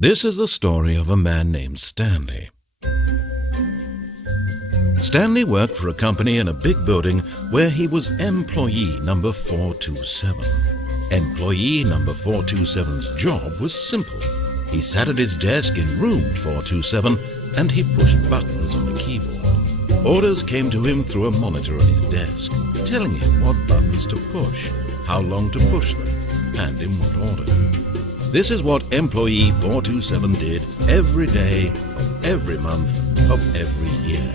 This is the story of a man named Stanley. Stanley worked for a company in a big building where he was employee number 427. Employee number 427's job was simple. He sat at his desk in room 427 and he pushed buttons on a keyboard. Orders came to him through a monitor on his desk, telling him what buttons to push, how long to push them, and in what order. This is what employee 427 did every day of every month of every year.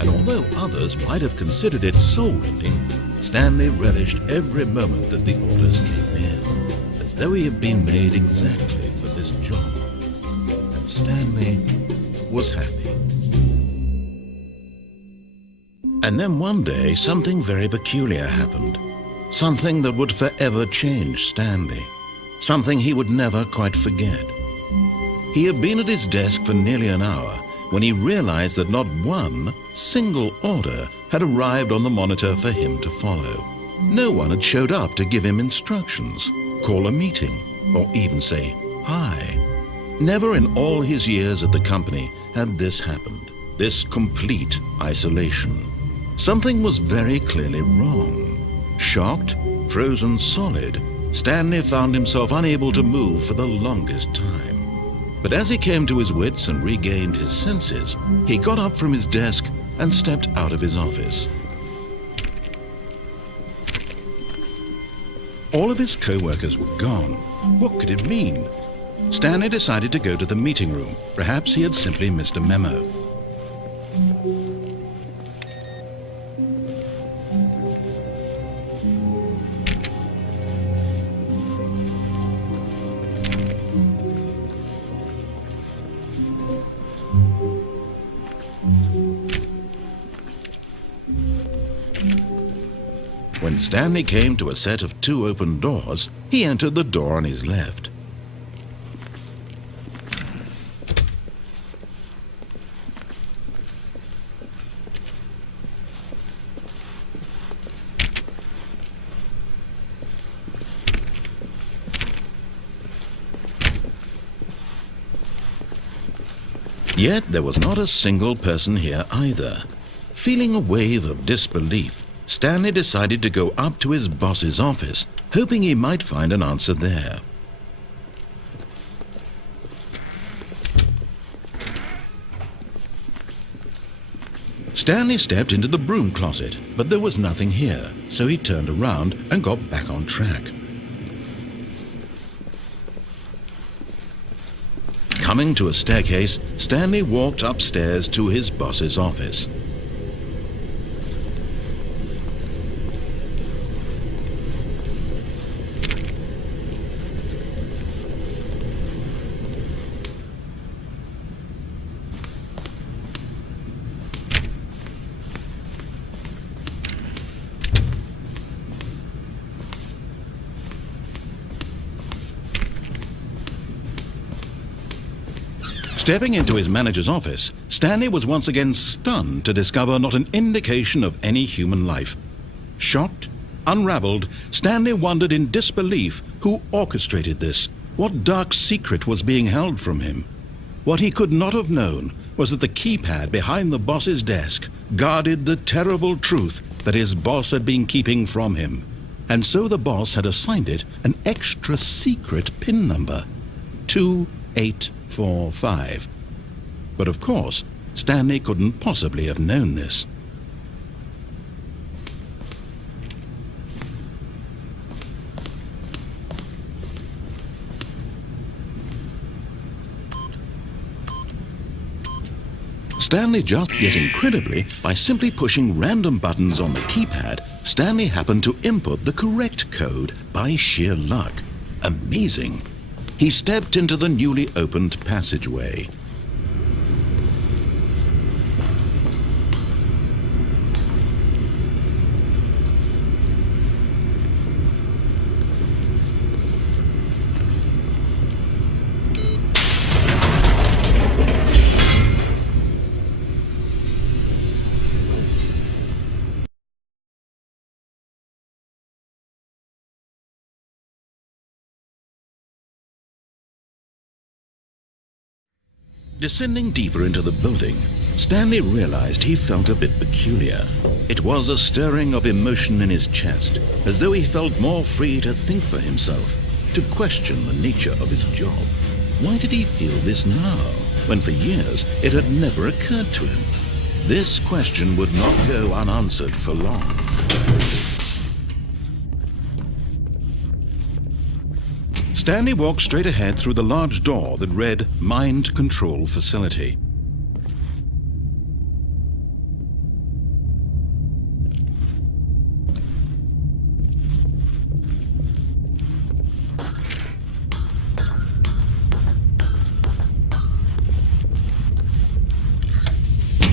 And although others might have considered it soul-rending, Stanley relished every moment that the orders came in, as though he had been made exactly for this job. And Stanley was happy. And then one day, something very peculiar happened. Something that would forever change Stanley. Something he would never quite forget. He had been at his desk for nearly an hour when he realized that not one single order had arrived on the monitor for him to follow. No one had showed up to give him instructions, call a meeting, or even say hi. Never in all his years at the company had this happened, this complete isolation. Something was very clearly wrong. Shocked, frozen solid, Stanley found himself unable to move for the longest time. But as he came to his wits and regained his senses, he got up from his desk and stepped out of his office. All of his co-workers were gone. What could it mean? Stanley decided to go to the meeting room. Perhaps he had simply missed a memo. When Stanley came to a set of 2 open doors, he entered the door on his left. Yet there was not a single person here either. Feeling a wave of disbelief, Stanley decided to go up to his boss's office, hoping he might find an answer there. Stanley stepped into the broom closet, but there was nothing here, so he turned around and got back on track. Coming to a staircase, Stanley walked upstairs to his boss's office. Stepping into his manager's office, Stanley was once again stunned to discover not an indication of any human life. Shocked, unraveled, Stanley wondered in disbelief who orchestrated this, what dark secret was being held from him. What he could not have known was that the keypad behind the boss's desk guarded the terrible truth that his boss had been keeping from him. And so the boss had assigned it an extra secret PIN number, 2845. But of course, Stanley couldn't possibly have known this. Stanley yet incredibly, by simply pushing random buttons on the keypad, Stanley happened to input the correct code by sheer luck. Amazing. He stepped into the newly opened passageway. Descending deeper into the building, Stanley realized he felt a bit peculiar. It was a stirring of emotion in his chest, as though he felt more free to think for himself, to question the nature of his job. Why did he feel this now, when for years it had never occurred to him? This question would not go unanswered for long. Stanley walked straight ahead through the large door that read Mind Control Facility.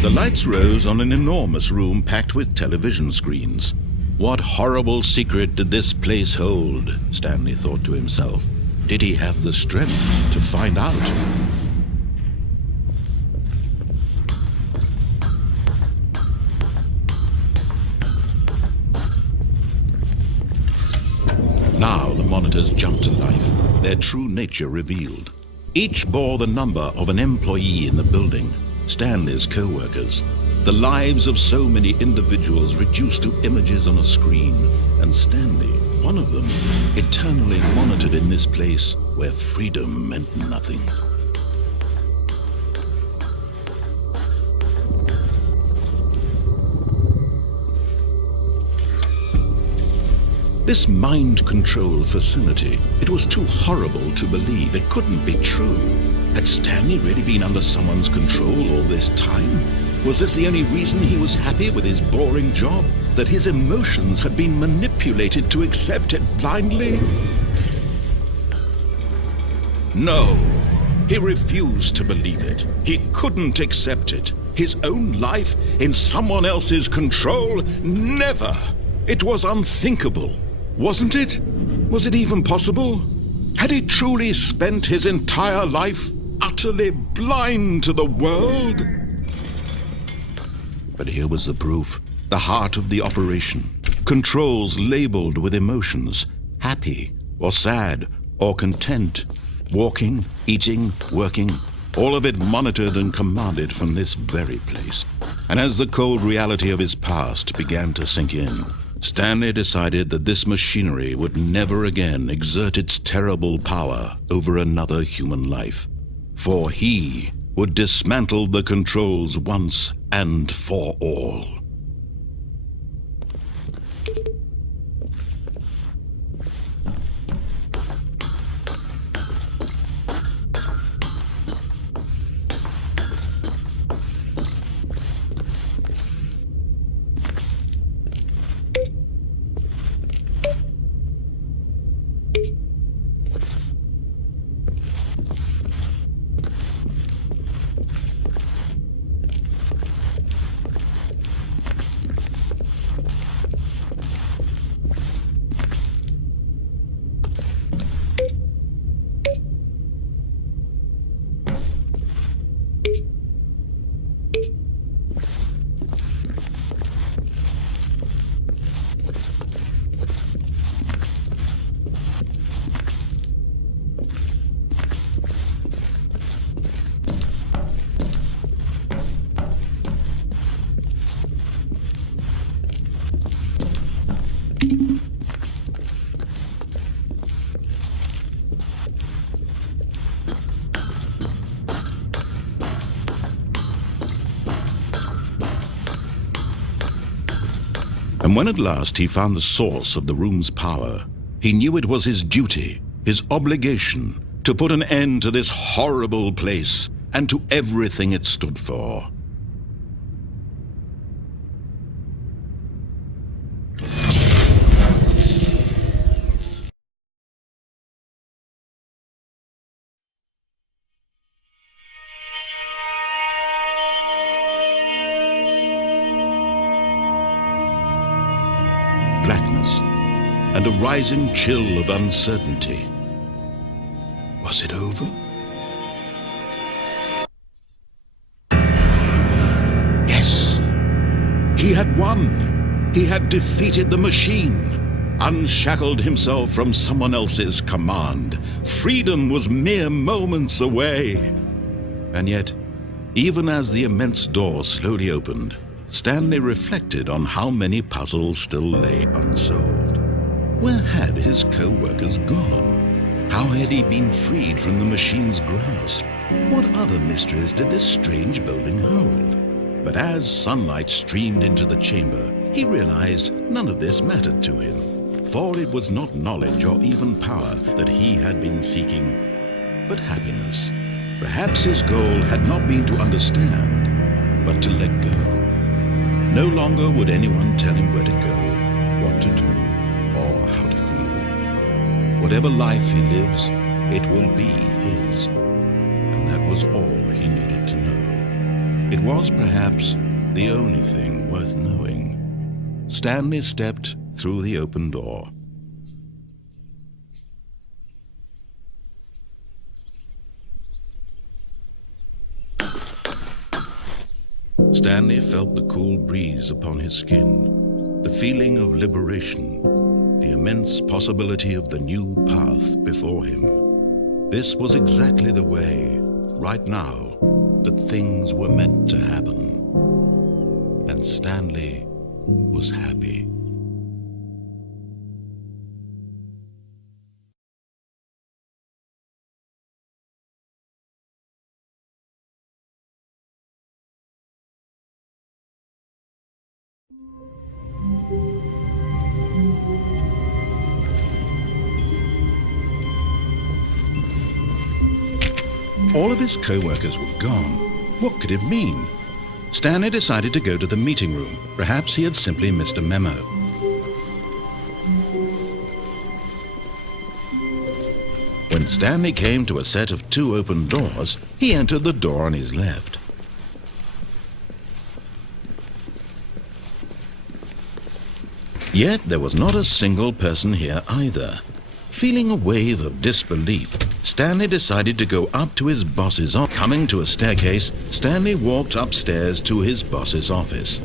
The lights rose on an enormous room packed with television screens. What horrible secret did this place hold? Stanley thought to himself. Did he have the strength to find out? Now the monitors jumped to life, their true nature revealed. Each bore the number of an employee in the building, Stanley's co-workers, the lives of so many individuals reduced to images on a screen, and Stanley, one of them, eternally monitored in this place where freedom meant nothing. This mind control facility, it was too horrible to believe. It couldn't be true. Had Stanley really been under someone's control all this time? Was this the only reason he was happy with his boring job? That his emotions had been manipulated to accept it blindly? No, he refused to believe it. He couldn't accept it. His own life in someone else's control? Never! It was unthinkable. Wasn't it? Was it even possible? Had he truly spent his entire life utterly blind to the world? But here was the proof. The heart of the operation. Controls labeled with emotions. Happy or sad or content. Walking, eating, working. All of it monitored and commanded from this very place. And as the cold reality of his past began to sink in, Stanley decided that this machinery would never again exert its terrible power over another human life. For he would dismantle the controls once and for all. And when at last he found the source of the room's power, he knew it was his duty, his obligation, to put an end to this horrible place and to everything it stood for. Blackness and a rising chill of uncertainty. Was it over? Yes, he had won. He had defeated the machine, unshackled himself from someone else's command. Freedom was mere moments away. And yet, even as the immense door slowly opened, Stanley reflected on how many puzzles still lay unsolved. Where had his co-workers gone? How had he been freed from the machine's grasp? What other mysteries did this strange building hold? But as sunlight streamed into the chamber, he realized none of this mattered to him, for it was not knowledge or even power that he had been seeking, but happiness. Perhaps his goal had not been to understand, but to let go. No longer would anyone tell him where to go, what to do, or how to feel. Whatever life he lives, it will be his. And that was all he needed to know. It was perhaps the only thing worth knowing. Stanley stepped through the open door. Stanley felt the cool breeze upon his skin, the feeling of liberation, the immense possibility of the new path before him. This was exactly the way, right now, that things were meant to happen. And Stanley was happy. All of his co-workers were gone. What could it mean? Stanley decided to go to the meeting room. Perhaps he had simply missed a memo. When Stanley came to a set of 2 open doors, he entered the door on his left. Yet there was not a single person here either. Feeling a wave of disbelief, Stanley decided to go up to his boss's office. Coming to a staircase, Stanley walked upstairs to his boss's office.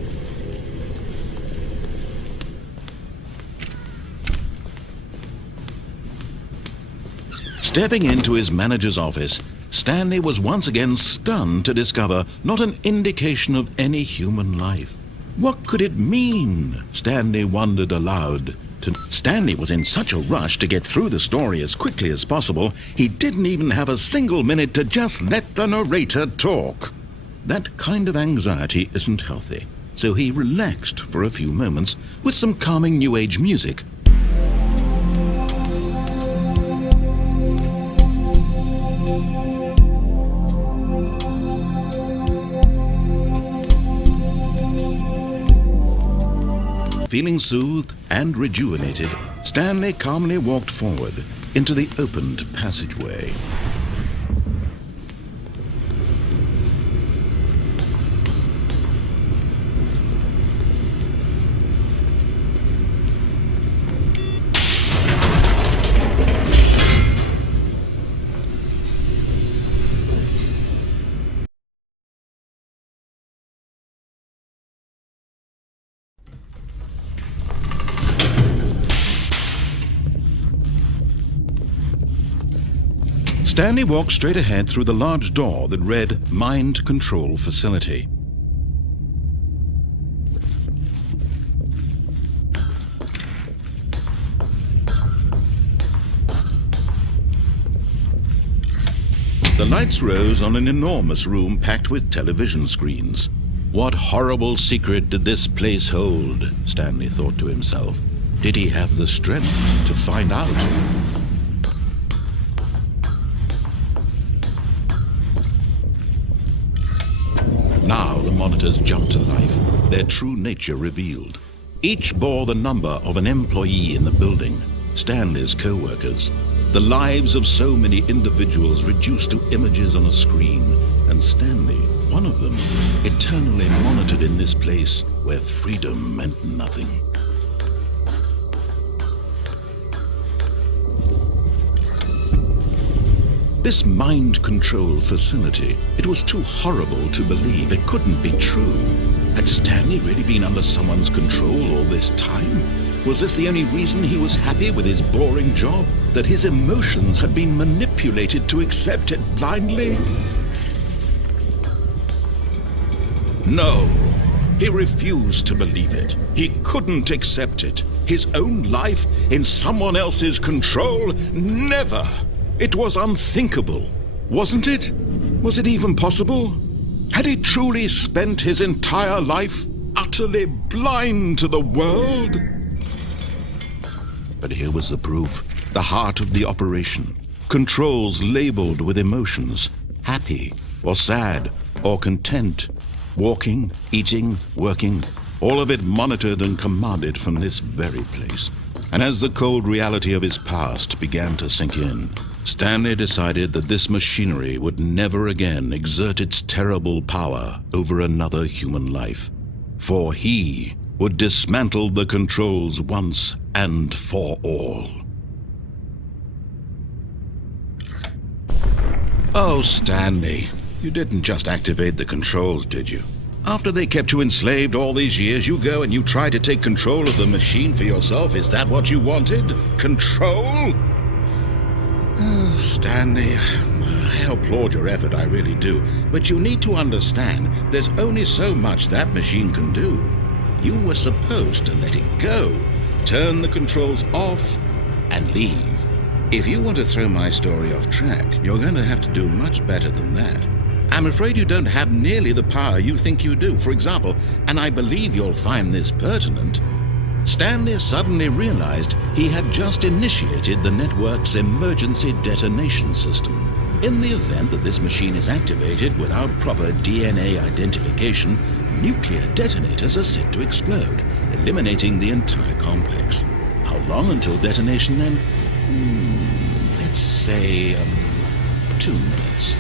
Stepping into his manager's office, Stanley was once again stunned to discover not an indication of any human life. What could it mean? Stanley wondered aloud. Stanley was in such a rush to get through the story as quickly as possible, he didn't even have a single minute to just let the narrator talk. That kind of anxiety isn't healthy, so he relaxed for a few moments with some calming New Age music. Feeling soothed and rejuvenated, Stanley calmly walked forward into the opened passageway. Stanley walked straight ahead through the large door that read Mind Control Facility. The lights rose on an enormous room packed with television screens. What horrible secret did this place hold? Stanley thought to himself. Did he have the strength to find out? Now the monitors jumped to life, their true nature revealed. Each bore the number of an employee in the building, Stanley's co-workers. The lives of so many individuals reduced to images on a screen, and Stanley, one of them, eternally monitored in this place where freedom meant nothing. This mind control facility, it was too horrible to believe. It couldn't be true. Had Stanley really been under someone's control all this time? Was this the only reason he was happy with his boring job? That his emotions had been manipulated to accept it blindly? No. He refused to believe it. He couldn't accept it. His own life in someone else's control? Never. It was unthinkable. Wasn't it? Was it even possible? Had he truly spent his entire life utterly blind to the world? But here was the proof. The heart of the operation. Controls labeled with emotions. Happy or sad or content. Walking, eating, working. All of it monitored and commanded from this very place. And as the cold reality of his past began to sink in, Stanley decided that this machinery would never again exert its terrible power over another human life. For he would dismantle the controls once and for all. Oh, Stanley, you didn't just activate the controls, did you? After they kept you enslaved all these years, you go and you try to take control of the machine for yourself. Is that what you wanted? Control? Oh, Stanley, I applaud your effort, I really do. But you need to understand, there's only so much that machine can do. You were supposed to let it go, turn the controls off, and leave. If you want to throw my story off track, you're going to have to do much better than that. I'm afraid you don't have nearly the power you think you do. For example, and I believe you'll find this pertinent, Stanley suddenly realized he had just initiated the network's emergency detonation system. In the event that this machine is activated without proper DNA identification, nuclear detonators are set to explode, eliminating the entire complex. How long until detonation then? Let's say 2 minutes.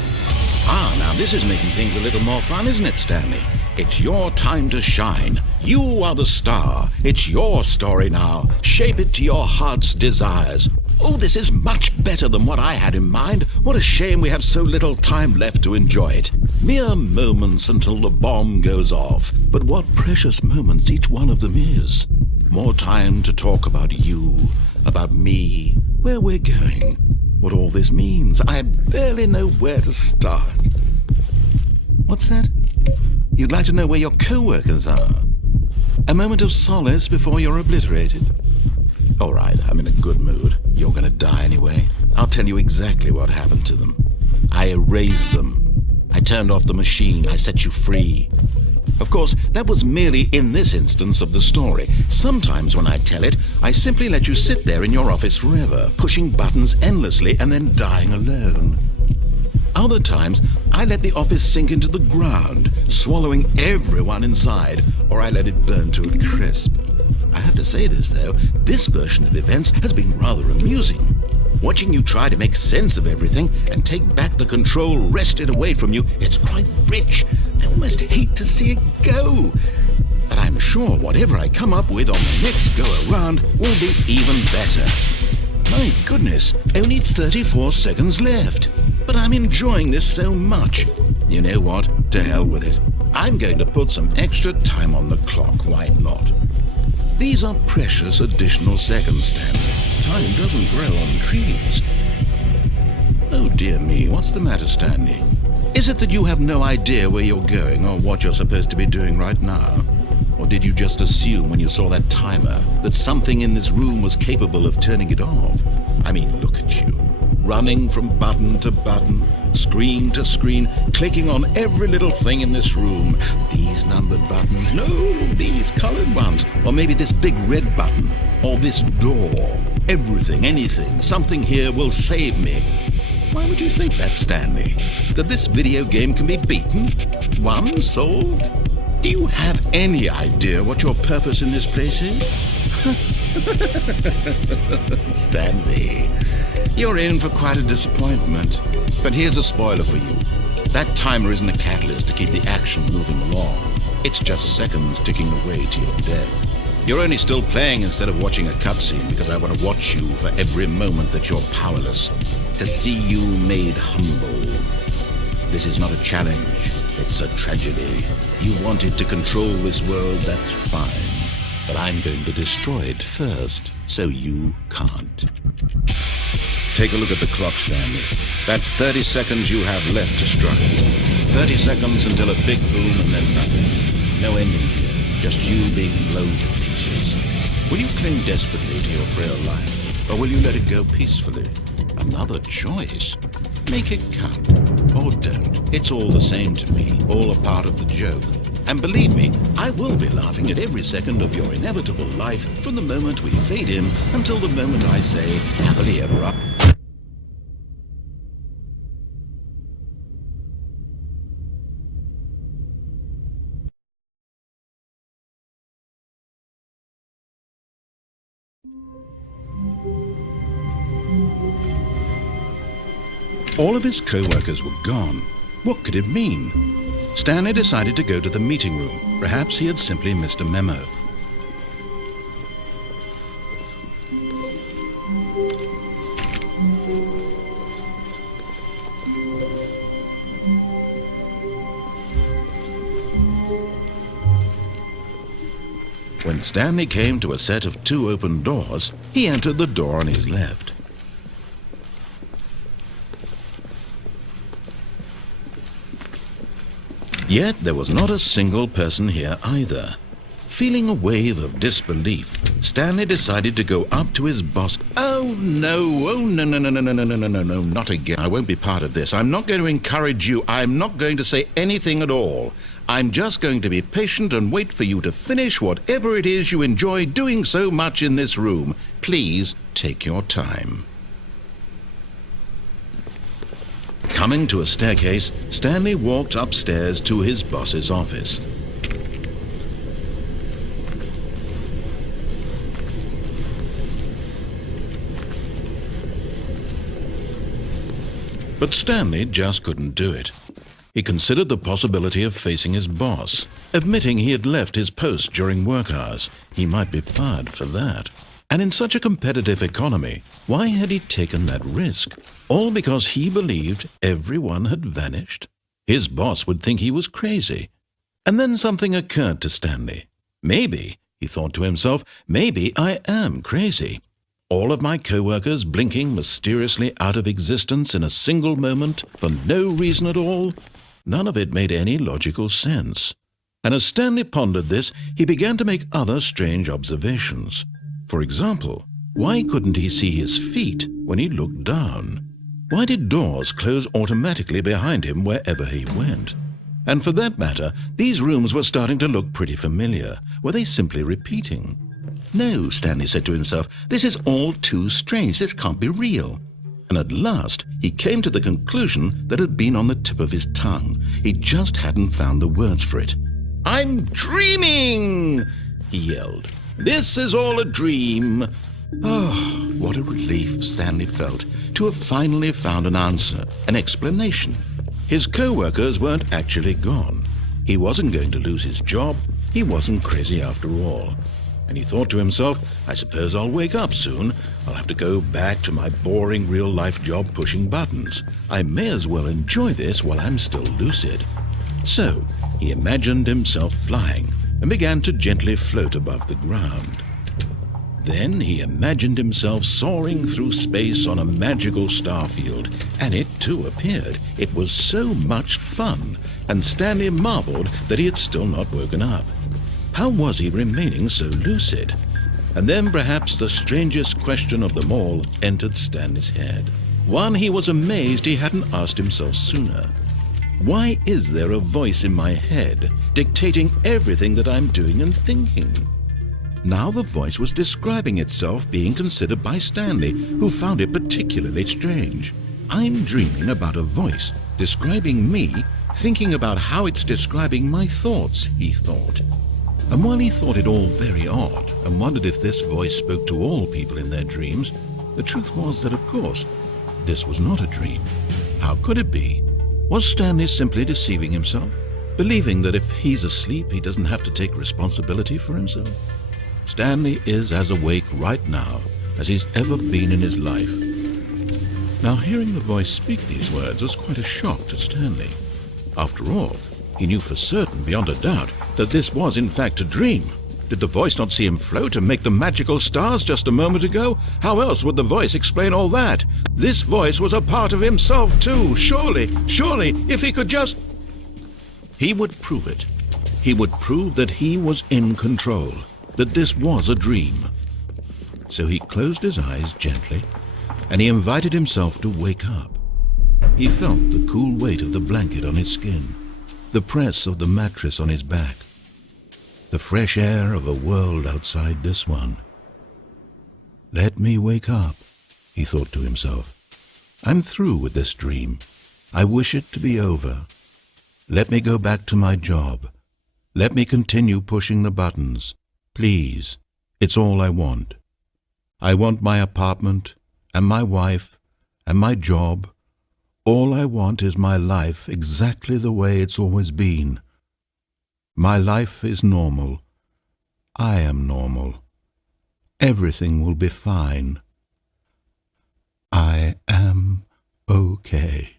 Now this is making things a little more fun, isn't it, Stanley? It's your time to shine. You are the star. It's your story now. Shape it to your heart's desires. Oh, this is much better than what I had in mind. What a shame we have so little time left to enjoy it. Mere moments until the bomb goes off. But what precious moments each one of them is. More time to talk about you, about me, where we're going, what all this means. I barely know where to start. What's that? You'd like to know where your co-workers are? A moment of solace before you're obliterated? All right, I'm in a good mood. You're gonna die anyway. I'll tell you exactly what happened to them. I erased them. I turned off the machine. I set you free. Of course, that was merely in this instance of the story. Sometimes when I tell it, I simply let you sit there in your office forever, pushing buttons endlessly and then dying alone. Other times, I let the office sink into the ground, swallowing everyone inside, or I let it burn to a crisp. I have to say this, though, this version of events has been rather amusing. Watching you try to make sense of everything and take back the control wrested away from you, it's quite rich. I almost hate to see it go. But I'm sure whatever I come up with on the next go-around will be even better. My goodness, only 34 seconds left. But I'm enjoying this so much. You know what? To hell with it. I'm going to put some extra time on the clock. Why not? These are precious additional seconds, Stanley. Time doesn't grow on trees. Oh dear me, what's the matter, Stanley? Is it that you have no idea where you're going or what you're supposed to be doing right now? Or did you just assume when you saw that timer that something in this room was capable of turning it off? I mean, look at you. Running from button to button, screen to screen, clicking on every little thing in this room. These numbered buttons, no, these colored ones. Or maybe this big red button, or this door. Everything, anything, something here will save me. Why would you think that, Stanley? That this video game can be beaten? Won? Solved? Do you have any idea what your purpose in this place is? Stanley, you're in for quite a disappointment. But here's a spoiler for you. That timer isn't a catalyst to keep the action moving along. It's just seconds ticking away to your death. You're only still playing instead of watching a cutscene because I want to watch you for every moment that you're powerless. To see you made humble. This is not a challenge. It's a tragedy. You wanted to control this world, that's fine. But I'm going to destroy it first, so you can't. Take a look at the clock, Stanley. That's 30 seconds you have left to struggle. 30 seconds until a big boom and then nothing. No ending here, just you being blown to pieces. Will you cling desperately to your frail life, or will you let it go peacefully? Another choice. Make it count, or don't. It's all the same to me, all a part of the joke. And believe me, I will be laughing at every second of your inevitable life from the moment we fade in until the moment I say, happily ever after. All of his co-workers were gone. What could it mean? Stanley decided to go to the meeting room. Perhaps he had simply missed a memo. When Stanley came to a set of 2 open doors, he entered the door on his left. Yet there was not a single person here either. Feeling a wave of disbelief, Stanley decided to go up to his boss. Oh no, no, not again. I won't be part of this. I'm not going to encourage you. I'm not going to say anything at all. I'm just going to be patient and wait for you to finish whatever it is you enjoy doing so much in this room. Please take your time. Coming to a staircase, Stanley walked upstairs to his boss's office. But Stanley just couldn't do it. He considered the possibility of facing his boss, admitting he had left his post during work hours. He might be fired for that. And in such a competitive economy, why had he taken that risk? All because he believed everyone had vanished? His boss would think he was crazy. And then something occurred to Stanley. Maybe, he thought to himself, maybe I am crazy. All of my co-workers blinking mysteriously out of existence in a single moment for no reason at all? None of it made any logical sense. And as Stanley pondered this, he began to make other strange observations. For example, why couldn't he see his feet when he looked down? Why did doors close automatically behind him wherever he went? And for that matter, these rooms were starting to look pretty familiar. Were they simply repeating? No, Stanley said to himself, this is all too strange. This can't be real. And at last, he came to the conclusion that had been on the tip of his tongue. He just hadn't found the words for it. I'm dreaming, he yelled. This is all a dream. Oh, what a relief Stanley felt to have finally found an answer, an explanation. His co-workers weren't actually gone. He wasn't going to lose his job. He wasn't crazy after all. And he thought to himself, I suppose I'll wake up soon. I'll have to go back to my boring real-life job pushing buttons. I may as well enjoy this while I'm still lucid. So he imagined himself flying and began to gently float above the ground. Then he imagined himself soaring through space on a magical starfield, and it too appeared. It was so much fun, and Stanley marveled that he had still not woken up. How was he remaining so lucid? And then perhaps the strangest question of them all entered Stanley's head. One he was amazed he hadn't asked himself sooner. Why is there a voice in my head dictating everything that I'm doing and thinking? Now the voice was describing itself being considered by Stanley, who found it particularly strange. I'm dreaming about a voice describing me, thinking about how it's describing my thoughts, he thought. And while he thought it all very odd and wondered if this voice spoke to all people in their dreams, the truth was that, of course, this was not a dream. How could it be? Was Stanley simply deceiving himself, believing that if he's asleep, he doesn't have to take responsibility for himself? Stanley is as awake right now as he's ever been in his life. Now, hearing the voice speak these words was quite a shock to Stanley. After all, he knew for certain, beyond a doubt, that this was in fact a dream. Did the voice not see him float and make the magical stars just a moment ago? How else would the voice explain all that? This voice was a part of himself too. Surely, if he could just... He would prove it. He would prove that he was in control, that this was a dream. So he closed his eyes gently, and he invited himself to wake up. He felt the cool weight of the blanket on his skin, the press of the mattress on his back, the fresh air of a world outside this one. Let me wake up, he thought to himself. I'm through with this dream. I wish it to be over. Let me go back to my job. Let me continue pushing the buttons. Please, it's all I want. I want my apartment, and my wife, and my job. All I want is my life exactly the way it's always been. My life is normal. I am normal. Everything will be fine. I am okay.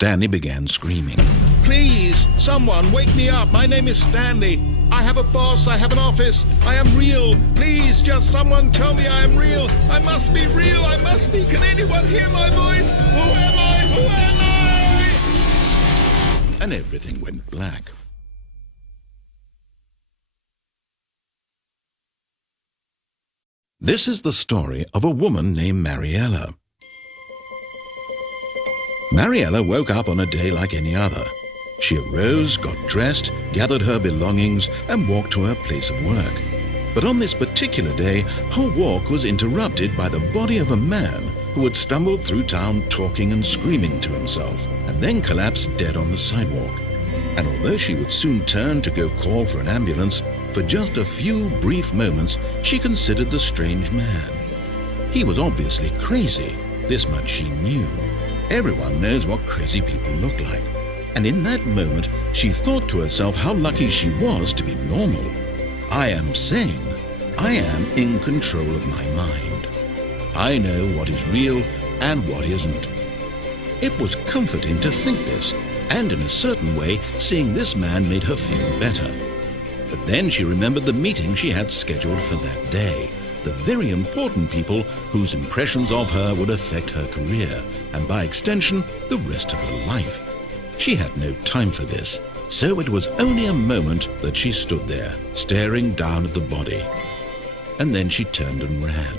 Stanley began screaming. Please, someone, wake me up. My name is Stanley. I have a boss. I have an office. I am real. Please, just someone tell me I am real. I must be real. I must be. Can anyone hear my voice? Who am I? Who am I? And everything went black. This is the story of a woman named Mariella. Mariella woke up on a day like any other. She arose, got dressed, gathered her belongings, and walked to her place of work. But on this particular day, her walk was interrupted by the body of a man who had stumbled through town talking and screaming to himself, and then collapsed dead on the sidewalk. And although she would soon turn to go call for an ambulance, for just a few brief moments she considered the strange man. He was obviously crazy, this much she knew. Everyone knows what crazy people look like. And in that moment, she thought to herself how lucky she was to be normal. I am sane. I am in control of my mind. I know what is real and what isn't. It was comforting to think this, and in a certain way, seeing this man made her feel better. But then she remembered the meeting she had scheduled for that day. The very important people whose impressions of her would affect her career, and by extension, the rest of her life. She had no time for this, so it was only a moment that she stood there, staring down at the body. And then she turned and ran.